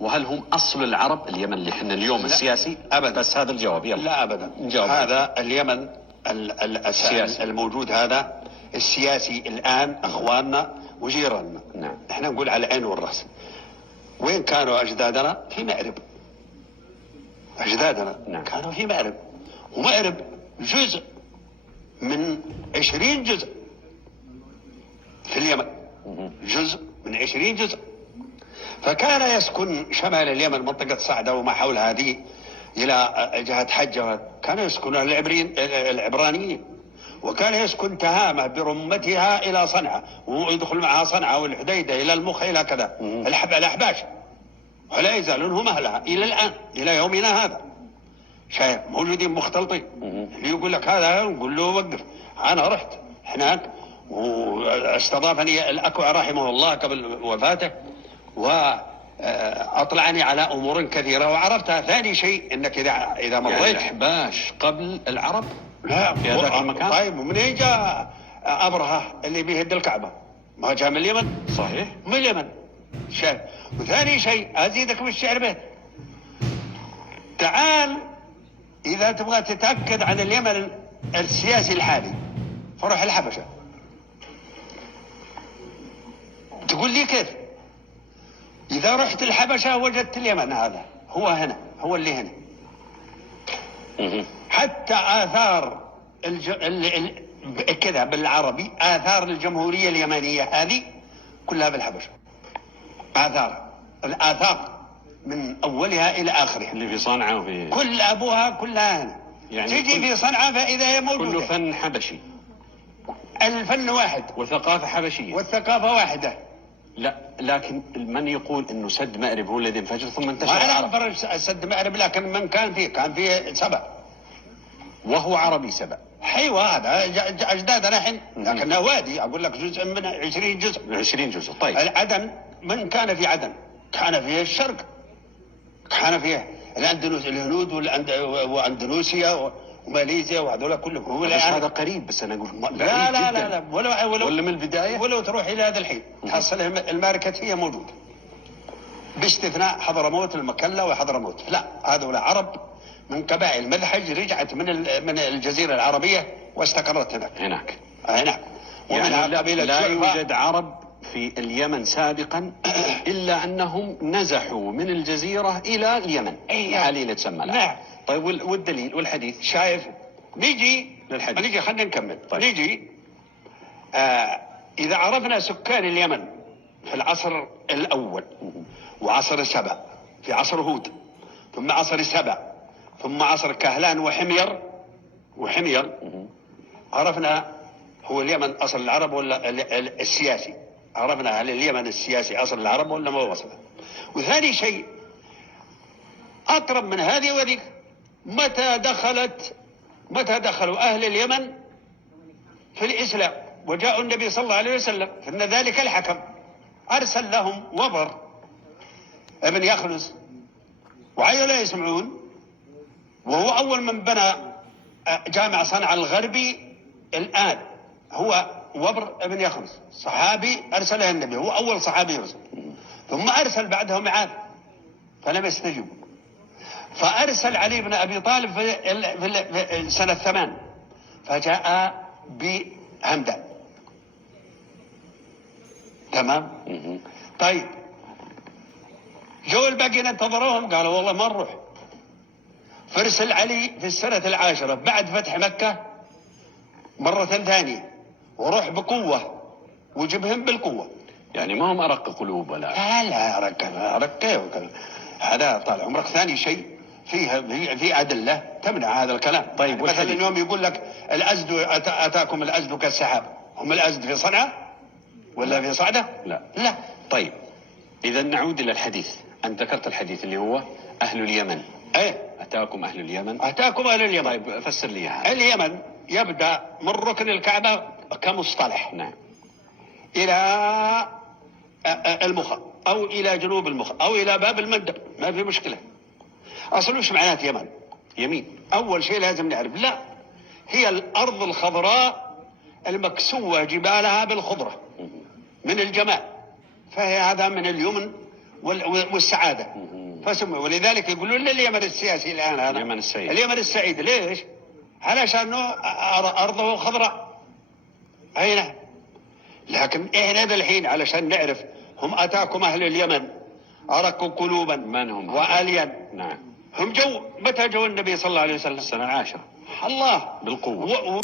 وهل هم أصل العرب اليمن اللي احنا اليوم السياسي؟ أبدا. بس هذا الجواب. يلا. لا أبدا. نجاوب. هذا اليمن السياسي الموجود هذا السياسي الآن أخواننا وجيراننا. نعم. احنا نقول على العين والرأس. وين كانوا أجدادنا؟ في مأرب. أجدادنا نعم. كانوا في مأرب، ومأرب جزء من 20 جزء في اليمن، جزء من 20 جزء. فكان يسكن شمال اليمن منطقة صعدة وما حول هذه إلى جهة حجة، كان يسكنها العبرانيين، وكان يسكن تهامة برمتها إلى صنعاء، ويدخل معها صنعاء والحديدة إلى المخ إلى كذا. الأحباش ولا يزالون هم أهلها إلى الآن إلى يومنا هذا. شايف موجودين مختلطين. اللي يقول لك هذا نقول له وقف. أنا رحت هناك واستضافني الأكوع رحمه الله قبل وفاته وأطلعني على أمور كثيرة وعرفتها. ثاني شيء أنك إذا مريت يعني الأحباش قبل العرب لا في هذاك المكان. طيب ومنين جاء أبرهة اللي بيهد الكعبة؟ ما جاء من اليمن؟ صحيح من اليمن. شايف. وثاني شيء أزيدك بالشعر بيت. تعال إذا تبغى تتأكد عن اليمن السياسي الحالي فروح الحبشة. تقول لي كيف؟ إذا رحت الحبشة وجدت اليمن هذا هو هنا، هو اللي هنا. حتى آثار كذا بالعربي آثار الجمهورية اليمنية هذه كلها بالحبشة. الآثار من أولها إلى آخرها اللي في صنعاء وفي كل أبوها كلها هنا. يعني تيجي في صنعاء فإذا هي موجودة. كله فن حبشي. الفن واحد وثقافة حبشية والثقافة واحدة. لا لكن من يقول انه سد مأرب هو الذي انفجر ثم انتشر ما العرب. أنا سد مأرب، لكن من كان فيه سبع وهو عربي سبع. ايوه هذا اجدادنا الحين، لكنه وادي اقول لك جزء من 20 جزء. 20 جزء. طيب عدن من كان في عدن؟ كان فيه الشرق، كان فيه الاندلس الهنود واندونيسيا وماليزيا وهذول كلهم. بس هذا قريب. بس انا اقول لا لا لا لا ولا من البدايه. ولو تروح الى هذا الحين تحصل الماركتيه موجوده باستثناء حضرموت المكلا وحضرموت. لا هذول عرب من قبائل مذحج رجعت من الجزيره العربيه واستقرت هناك. يعني لا يوجد عرب في اليمن سابقا الا انهم نزحوا من الجزيره الى اليمن الحاليه اللي تسمى لها. نعم. طيب والدليل والحديث؟ شايف. نجي للحديث. خلينا نكمل. طيب. نجي إذا عرفنا سكان اليمن في العصر الأول وعصر سبع، في عصر هود ثم عصر سبع ثم عصر كهلان وحمير عرفنا هو اليمن أصل العرب ولا السياسي. عرفنا هل اليمن السياسي أصل العرب ولا ما هو أصله. وثاني شيء أقرب من هذه وذيك، متى دخلوا أهل اليمن في الإسلام وجاءوا النبي صلى الله عليه وسلم، فإن ذلك الحكم أرسل لهم وبر ابن يخلص وعيوا لا يسمعون، وهو أول من بنى جامع صنعاء الغربي الآن هو وبر ابن يخلص، صحابي أرسله النبي، هو أول صحابي يرسل. ثم أرسل بعده معاذ فلم يستجبوا، فأرسل علي بن أبي طالب في سنة 8 فجاء بهمدان. تمام. طيب جو الباقيين انتظروهم قالوا والله ما نروح. فارسل علي في السنة 10 بعد فتح مكة مرة ثانية وروح بقوة وجبهم بالقوة. يعني ما هم أرق قلوب ولا لا رق هذا طال عمرك. ثاني شيء في أدلة تمنع هذا الكلام. طيب مثلا اليوم يقول لك الأزد أتاكم الأزد كالسحاب، هم الأزد في صنعاء ولا في صعدة؟ لا. طيب إذا نعود إلى الحديث. أنت ذكرت الحديث اللي هو أهل اليمن. أتاكم أهل اليمن. طيب فسر لي هذا. اليمن يبدأ من ركن الكعبة كمصطلح. نعم. إلى المخ أو إلى جنوب المخ أو إلى باب المندب، ما في مشكلة. أصل وش معنات يمن؟ يمين. أول شيء لازم نعرف لا هي الأرض الخضراء المكسوة جبالها بالخضرة من الجمال، فهي هذا من اليمن والسعادة، فسموا. ولذلك يقولون اليمن السياسي الآن هذا اليمن السعيد. اليمن السعيد. ليش؟ علشان أرضه خضراء. أي نعم. لكن إحنا الحين علشان نعرف، هم أتاكم أهل اليمن أرقوا قلوبا من هم؟ وآليا. نعم. هم متى جو النبي صلى الله عليه وسلم؟ السنة 10 الله بالقوة.